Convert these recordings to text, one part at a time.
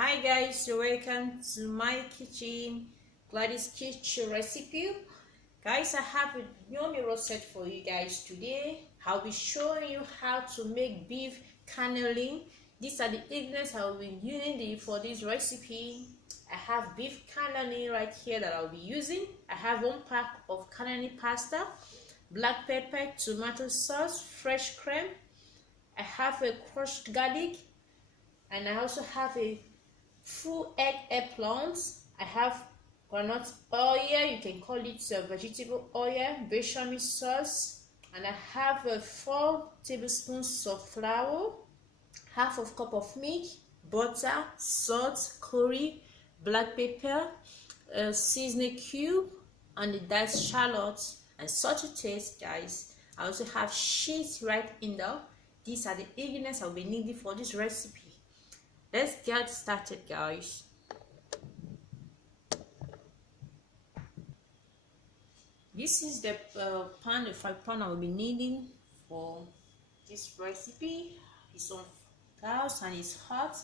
Hi guys, you're welcome to my kitchen, Gladys kitchen recipe. Guys, I have a new meal set for you guys today. I'll be showing you how to make beef cannelloni. These are the ingredients I'll be using for this recipe. I have beef cannelloni right here that I'll be using. I have 1 pack of cannelloni pasta, black pepper, tomato sauce, fresh cream. I have a crushed garlic, and I also have a full egg eggplants. I have groundnut oil, you can call it vegetable oil, bechamel sauce, and I have 4 tablespoons of flour, half of cup of milk, butter, salt, curry, black pepper, seasoning cube, and the diced shallots, and such a taste, guys. I also have cheese right in there. These are the ingredients I'll be needing for this recipe. Let's get started, guys. This is the the fry pan I will be needing for this recipe. It's on gas and it's hot,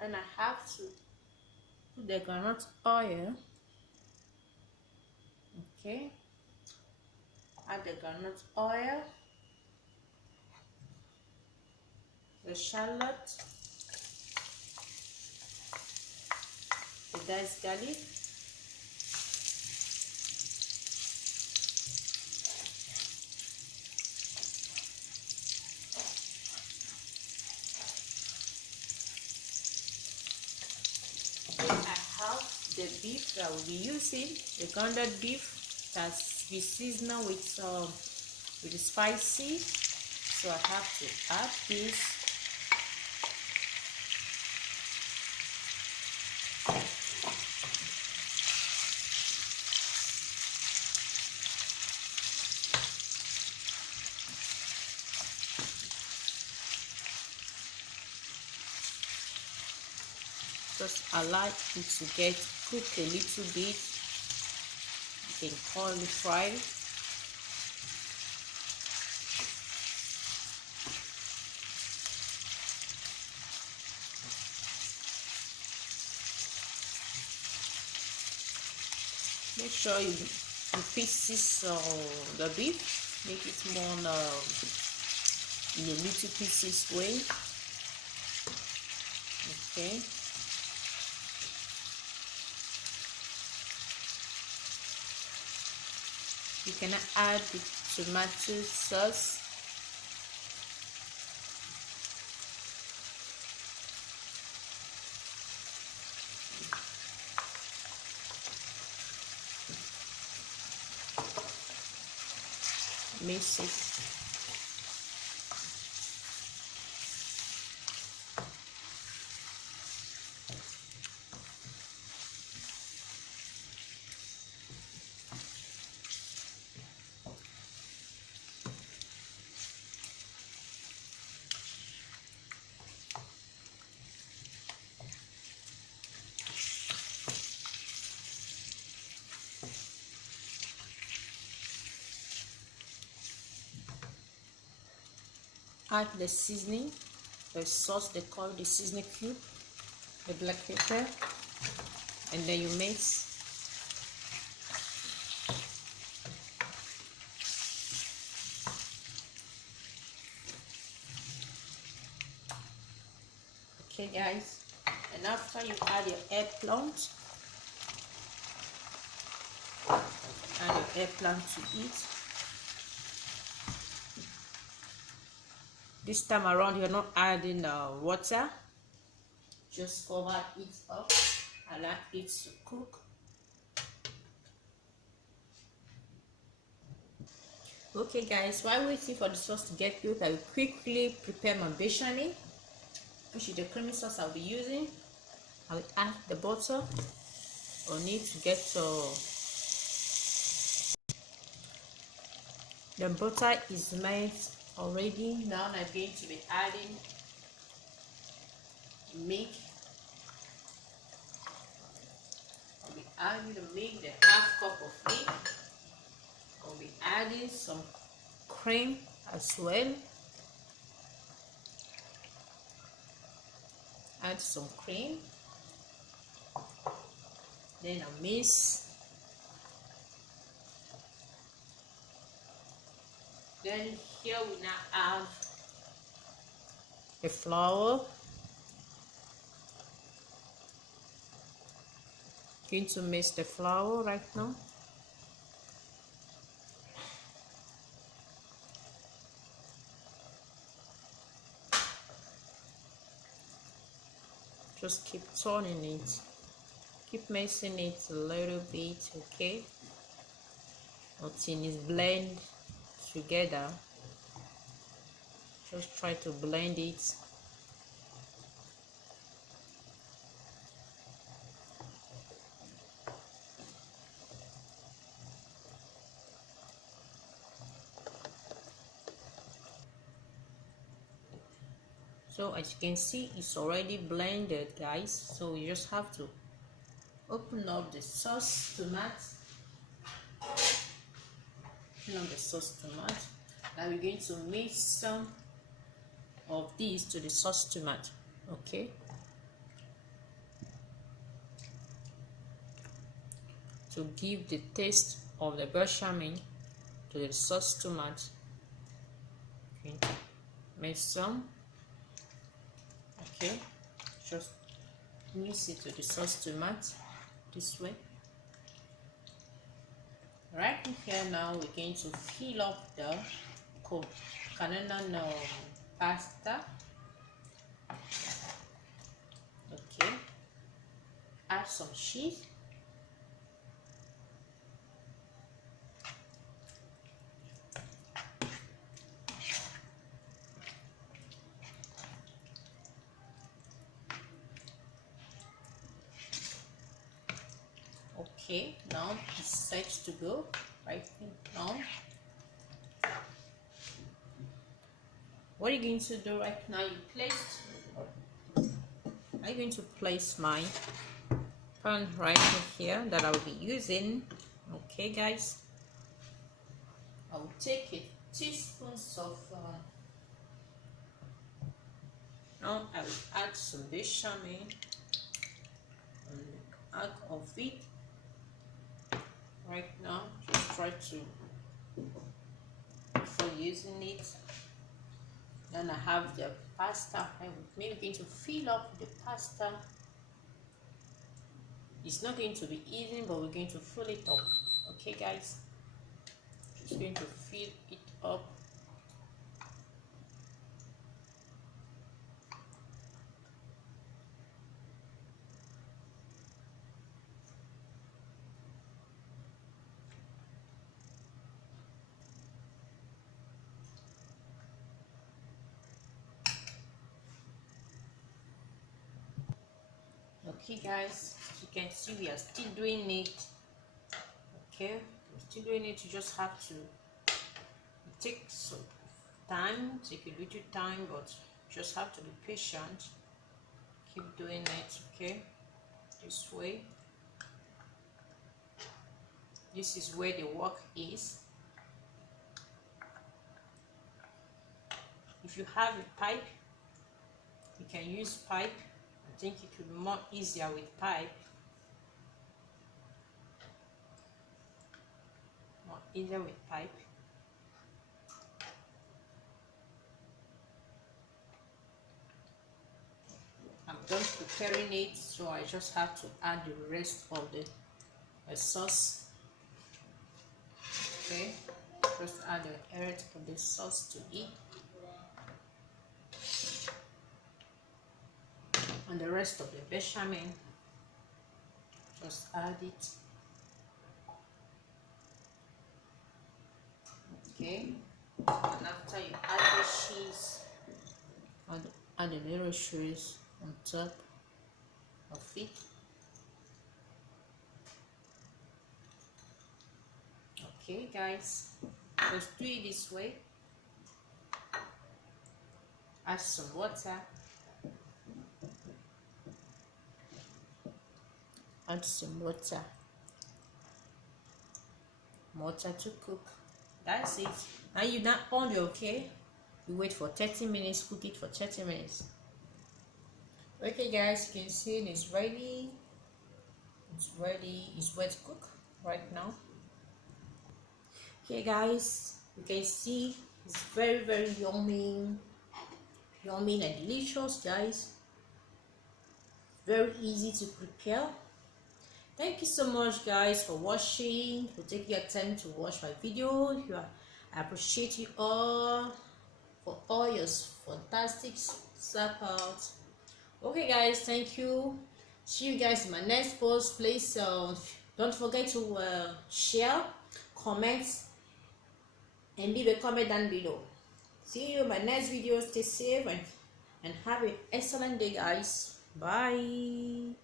and I have to put the groundnut oil. Okay, add the groundnut oil, the shallot, the diced garlic, I have the beef that I will be using, the grounded beef that's be seasoned with the spicy. So I have to add this. Just allow it to get cooked a little bit. You can call it fry. Make sure you pieces the beef, make it more in a little pieces way. Okay. You can add the tomato sauce. Mix it. Add the seasoning, the sauce they call the seasoning cube, the black pepper, and then you mix. Okay, guys, and after you add your eggplant, add your eggplant to it. This time around, you're not adding water. Just cover it up, allow it to cook. Okay, guys, while waiting for the sauce to get cooked, I will quickly prepare my bechamel, which is the creamy sauce I'll be using. I will add the butter on it to get the butter is made already. Now I'm going to be adding milk. I'll be adding the milk, the half cup of milk. I'll be adding some cream as well. Add some cream. Then I mix. Then here we now have the flour. Going to mix the flour right now. Just keep turning it, keep mixing it a little bit, okay, until it's blend together. Just try to blend it. So as you can see, it's already blended, guys. So you just have to open up the sauce tomato. Open up the sauce tomato. Now we're going to mix some of these to the sauce tomato, okay? To give the taste of the bechamel to the sauce tomato. Okay, mix some. Okay, just mix it to the sauce tomato this way. Right here now we're going to fill up the cannelloni pasta. Okay, add some cheese. Okay, now it's set to go right now. What are you going to do right now? I'm going to place my pan right here that I will be using. Okay, guys, I will take a teaspoon of now I will add some bechamel and add of it. Right now, just try to, before using it. Then I have the pasta. I'm maybe going to fill up the pasta. It's not going to be easy, but we're going to fill it up. Okay, guys, just going to fill it up. Okay, guys, as you can see, we are still doing it. Okay, we're still doing it. You just have to take some time, take a little time, but you just have to be patient. Keep doing it. Okay, this way. This is where the work is. If you have a pipe, you can use pipe. I think it will be more easier with pipe. More easier with pipe. I'm done preparing it, so I just have to add the rest of the sauce. Okay, just add the rest of the sauce to it. And the rest of the bechamel, just add it. Okay, and after you add the cheese, add a little cheese on top of it. Okay, guys, just do it this way. Add some water. Add some water to cook. That's it. Now you not on it, okay? You wait for 30 minutes, cook it for 30 minutes. Okay, guys, you can see it's ready. It's ready. It's wet to cook right now. Okay guys, you can see it's very yummy and delicious, guys. Very easy to prepare. Thank you so much, guys, for watching, for taking your time to watch my video. I appreciate you all for all your fantastic support. Okay guys, thank you. See you guys in my next post. Please don't forget to share, comment, and leave a comment down below. See you in my next video. Stay safe and have an excellent day, guys. Bye.